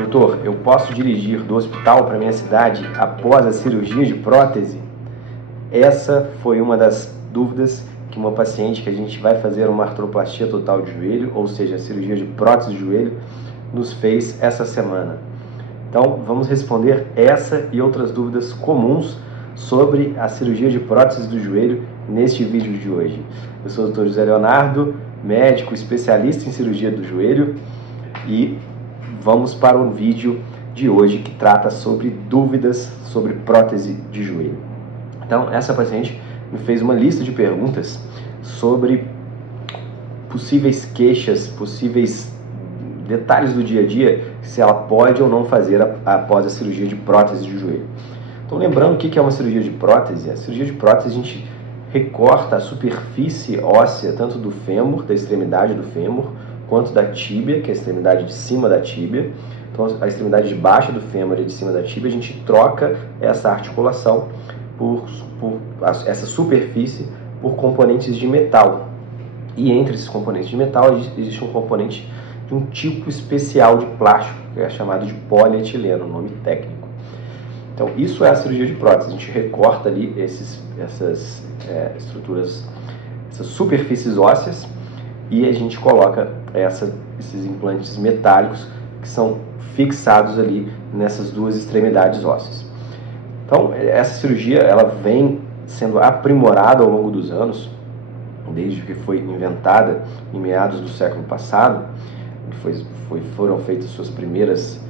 Doutor, eu posso dirigir do hospital para minha cidade após a cirurgia de prótese? Essa foi uma das dúvidas que uma paciente que a gente vai fazer uma artroplastia total de joelho, ou seja, a cirurgia de prótese de joelho, nos fez essa semana. Então, vamos responder essa e outras dúvidas comuns sobre a cirurgia de prótese do joelho neste vídeo de hoje. Eu sou o Dr. José Leonardo, médico especialista em cirurgia do joelho, e vamos para o vídeo de hoje que trata sobre dúvidas sobre prótese de joelho. Então, essa paciente me fez uma lista de perguntas sobre possíveis queixas, possíveis detalhes do dia a dia, se ela pode ou não fazer após a cirurgia de prótese de joelho. Então, lembrando o que é uma cirurgia de prótese. A cirurgia de prótese, a gente recorta a superfície óssea, tanto do fêmur, da extremidade do fêmur, quanto da tíbia, que é a extremidade de cima da tíbia. Então, a extremidade de baixo do fêmur e de cima da tíbia, a gente troca essa articulação por essa superfície por componentes de metal. E entre esses componentes de metal, existe um componente de um tipo especial de plástico, que é chamado de polietileno, nome técnico. Então, isso é a cirurgia de prótese. A gente recorta ali essas estruturas, essas superfícies ósseas, e a gente coloca esses implantes metálicos que são fixados ali nessas duas extremidades ósseas. Então, essa cirurgia ela vem sendo aprimorada ao longo dos anos, desde que foi inventada em meados do século passado. Foram feitas suas primeiras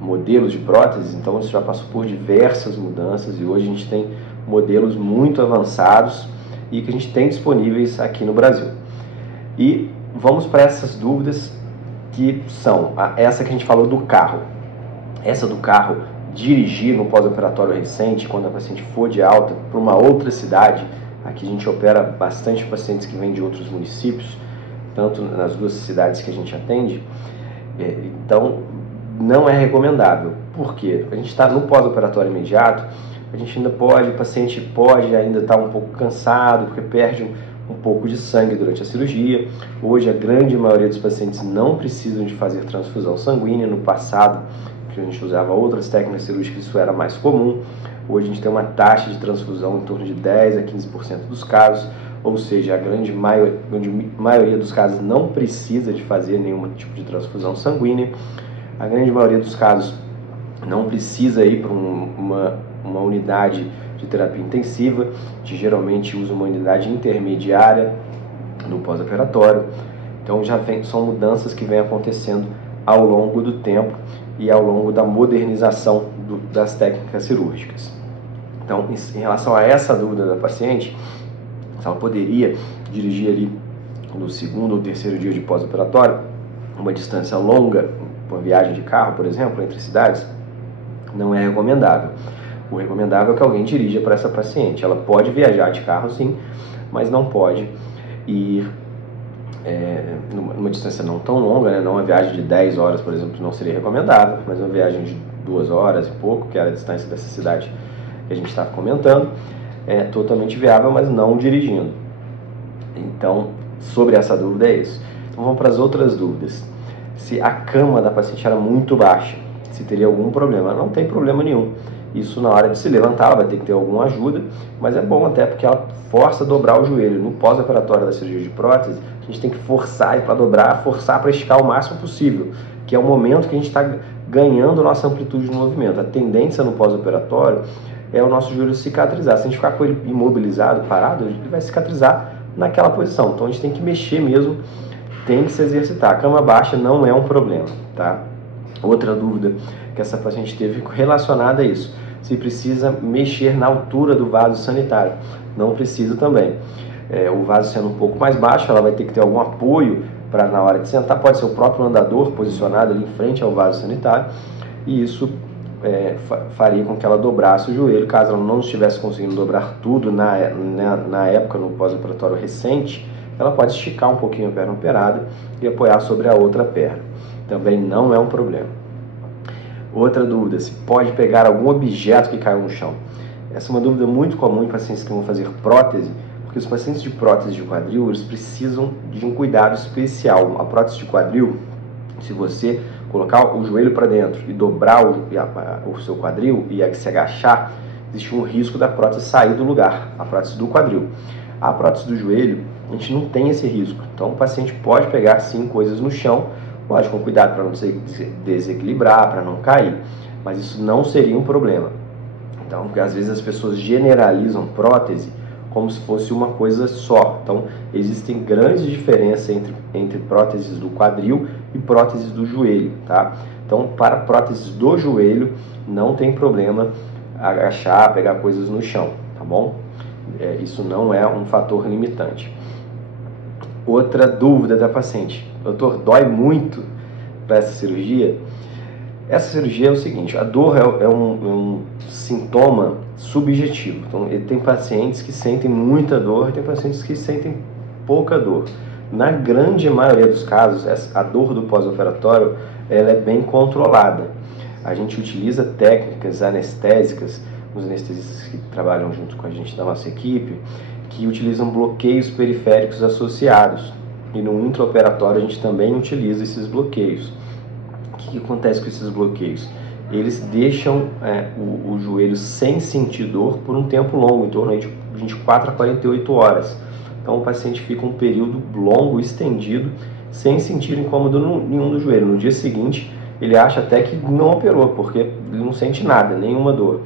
modelos de próteses, então isso já passou por diversas mudanças e hoje a gente tem modelos muito avançados e que a gente tem disponíveis aqui no Brasil. E vamos para essas dúvidas que são essa que a gente falou do carro. Essa do carro, dirigir no pós-operatório recente, quando a paciente for de alta para uma outra cidade. Aqui a gente opera bastante pacientes que vêm de outros municípios, tanto nas duas cidades que a gente atende. Então, não é recomendável. Por quê? A gente está no pós-operatório imediato, a gente ainda pode, o paciente pode ainda estar um pouco cansado, porque perde um pouco de sangue durante a cirurgia. Hoje, a grande maioria dos pacientes não precisam de fazer transfusão sanguínea. No passado, que a gente usava outras técnicas cirúrgicas, isso era mais comum. Hoje a gente tem uma taxa de transfusão em torno de 10 a 15% dos casos, ou seja, a grande maioria dos casos não precisa de fazer nenhum tipo de transfusão sanguínea. A grande maioria dos casos não precisa ir para uma unidade de terapia intensiva. A gente geralmente usa uma unidade intermediária no pós-operatório. Então são mudanças que vêm acontecendo ao longo do tempo e ao longo da modernização das técnicas cirúrgicas. Então, em relação a essa dúvida da paciente, se ela poderia dirigir ali no segundo ou terceiro dia de pós-operatório, uma distância longa, uma viagem de carro, por exemplo, entre cidades, não é recomendável. O recomendável é que alguém dirija para essa paciente. Ela pode viajar de carro, sim, mas não pode ir numa distância não tão longa, né? Não uma viagem de 10 horas, por exemplo, não seria recomendável, mas uma viagem de 2 horas e pouco, que era a distância dessa cidade que a gente estava comentando, é totalmente viável, mas não dirigindo. Então, sobre essa dúvida é isso. Então, vamos para as outras dúvidas. Se a cama da paciente era muito baixa, se teria algum problema. Não tem problema nenhum. Isso, na hora de se levantar, ela vai ter que ter alguma ajuda, mas é bom até porque ela força a dobrar o joelho. No pós-operatório da cirurgia de prótese, a gente tem que forçar para dobrar, forçar para esticar o máximo possível, que é o momento que a gente está ganhando nossa amplitude de movimento. A tendência no pós-operatório é o nosso joelho cicatrizar. Se a gente ficar com ele imobilizado, parado, ele vai cicatrizar naquela posição. Então a gente tem que mexer mesmo, tem que se exercitar. A cama baixa não é um problema, tá? Outra dúvida que essa paciente teve relacionada a isso: se precisa mexer na altura do vaso sanitário. Não precisa também. O vaso sendo um pouco mais baixo, ela vai ter que ter algum apoio para na hora de sentar. Pode ser o próprio andador posicionado ali em frente ao vaso sanitário, e isso faria com que ela dobrasse o joelho. Caso ela não estivesse conseguindo dobrar tudo na época, no pós-operatório recente, ela pode esticar um pouquinho a perna operada e apoiar sobre a outra perna. Também não é um problema. Outra dúvida: se pode pegar algum objeto que caiu no chão. Essa é uma dúvida muito comum em pacientes que vão fazer prótese, porque os pacientes de prótese de quadril, eles precisam de um cuidado especial. A prótese de quadril, se você colocar o joelho para dentro e dobrar o seu quadril e se agachar, existe um risco da prótese sair do lugar, a prótese do quadril. A prótese do joelho, a gente não tem esse risco. Então o paciente pode pegar sim coisas no chão, lógico, com cuidado para não se desequilibrar, para não cair, mas isso não seria um problema. Então, porque às vezes as pessoas generalizam prótese como se fosse uma coisa só. Então, existem grandes diferenças entre próteses do quadril e próteses do joelho, tá? Então, para próteses do joelho, não tem problema agachar, pegar coisas no chão, tá bom? Isso não é um fator limitante. Outra dúvida da paciente: doutor, dói muito para essa cirurgia? Essa cirurgia é o seguinte: a dor é um sintoma subjetivo. Então, tem pacientes que sentem muita dor e tem pacientes que sentem pouca dor. Na grande maioria dos casos, a dor do pós-operatório ela é bem controlada. A gente utiliza técnicas anestésicas, os anestesistas que trabalham junto com a gente da nossa equipe, que utilizam bloqueios periféricos associados. E no intraoperatório a gente também utiliza esses bloqueios. O que acontece com esses bloqueios? Eles deixam o joelho sem sentir dor por um tempo longo, em torno de 24 a 48 horas. Então o paciente fica um período longo, estendido, sem sentir incômodo nenhum do joelho. No dia seguinte, ele acha até que não operou, porque ele não sente nada, nenhuma dor.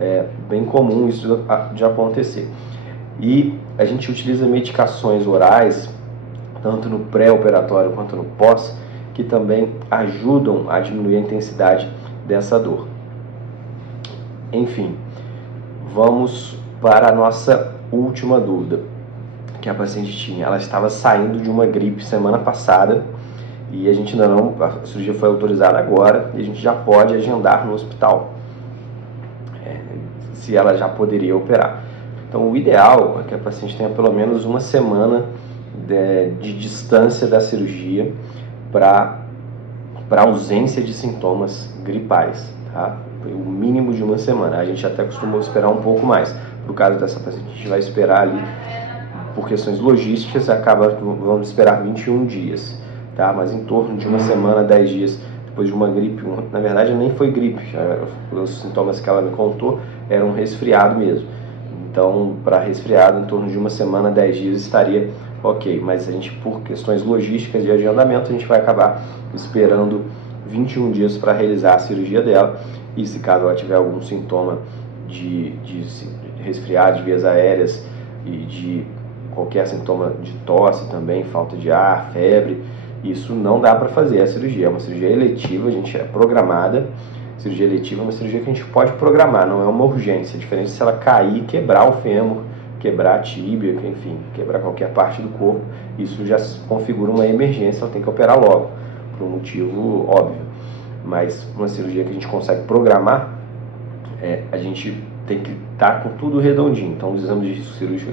É bem comum isso de acontecer. E a gente utiliza medicações orais, tanto no pré-operatório quanto no pós, que também ajudam a diminuir a intensidade dessa dor. Enfim, vamos para a nossa última dúvida que a paciente tinha. Ela estava saindo de uma gripe semana passada e a gente ainda não, a cirurgia foi autorizada agora e a gente já pode agendar no hospital se ela já poderia operar. Então o ideal é que a paciente tenha pelo menos uma semana de distância da cirurgia para ausência de sintomas gripais, tá? O mínimo de uma semana. A gente até costumou esperar um pouco mais. No caso dessa paciente, a gente vai esperar ali, por questões logísticas, vamos esperar 21 dias, tá? Mas em torno de uma semana, 10 dias depois de uma gripe. Na verdade, nem foi gripe. Os sintomas que ela me contou eram um resfriado mesmo. Então, para resfriado, em torno de uma semana, 10 dias estaria ok. Mas a gente, por questões logísticas de agendamento, a gente vai acabar esperando 21 dias para realizar a cirurgia dela. E se caso ela tiver algum sintoma de resfriado, de vias aéreas e de qualquer sintoma de tosse também, falta de ar, febre, isso não dá para fazer a cirurgia. É uma cirurgia eletiva, a gente é programada. Cirurgia eletiva é uma cirurgia que a gente pode programar, não é uma urgência. A diferença é se ela cair e quebrar o fêmur, quebrar a tíbia, enfim, quebrar qualquer parte do corpo, isso já configura uma emergência, ela tem que operar logo, por um motivo óbvio. Mas uma cirurgia que a gente consegue programar, a gente tem que estar com tudo redondinho. Então os exames de cirúrgico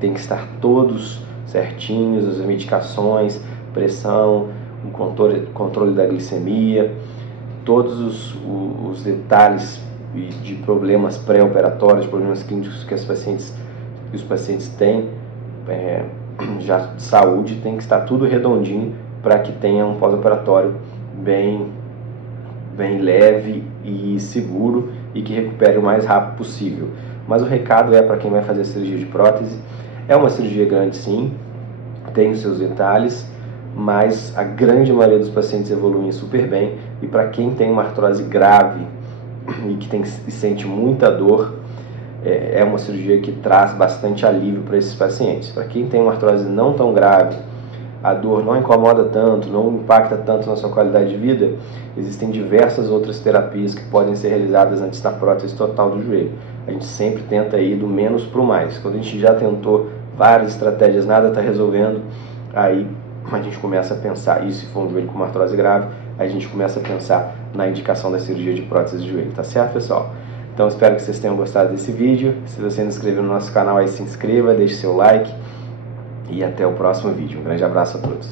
tem que estar todos certinhos, as medicações, pressão, o controle da glicemia, todos os detalhes de problemas pré-operatórios, problemas clínicos que os pacientes têm, já de saúde, tem que estar tudo redondinho para que tenha um pós-operatório bem leve e seguro e que recupere o mais rápido possível. Mas o recado é para quem vai fazer a cirurgia de prótese: é uma cirurgia grande sim, tem os seus detalhes, mas a grande maioria dos pacientes evoluem super bem, e para quem tem uma artrose grave e que sente muita dor, é uma cirurgia que traz bastante alívio para esses pacientes. Para quem tem uma artrose não tão grave, a dor não incomoda tanto, não impacta tanto na sua qualidade de vida, existem diversas outras terapias que podem ser realizadas antes da prótese total do joelho. A gente sempre tenta ir do menos para o mais. Quando a gente já tentou várias estratégias, nada está resolvendo, aí a gente começa a pensar, e se for um joelho com uma artrose grave, aí a gente começa a pensar na indicação da cirurgia de prótese de joelho, tá certo, pessoal? Então espero que vocês tenham gostado desse vídeo. Se você não se inscreveu no nosso canal, aí se inscreva, deixe seu like e até o próximo vídeo. Um grande abraço a todos.